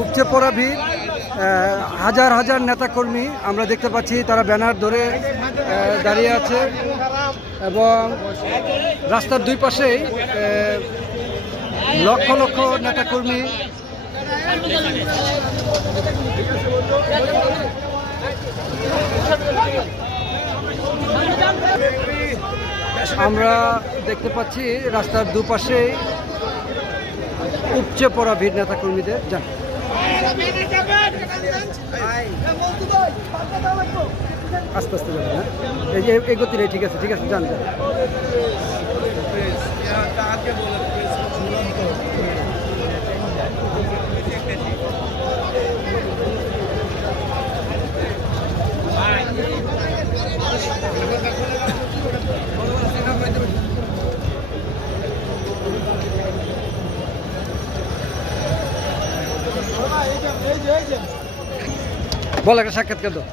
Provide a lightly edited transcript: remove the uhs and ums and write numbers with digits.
উপচে পড়া ভিড়, হাজার হাজার নেতাকর্মী আমরা দেখতে পাচ্ছি, তারা ব্যানার ধরে দাঁড়িয়ে আছে এবং রাস্তার দুই পাশেই লক্ষ লক্ষ নেতাকর্মী। আমরা দেখতে পাচ্ছি রাস্তার দুপাশেই উপচে পড়া ভিড় নেতাকর্মীদের। যান, আস্তে আস্তে যাবেন, হ্যাঁ এই যে এগোতে নেই, ঠিক আছে ঠিক আছে, যান যান। বল একটা সাক্ষাৎকার দাও।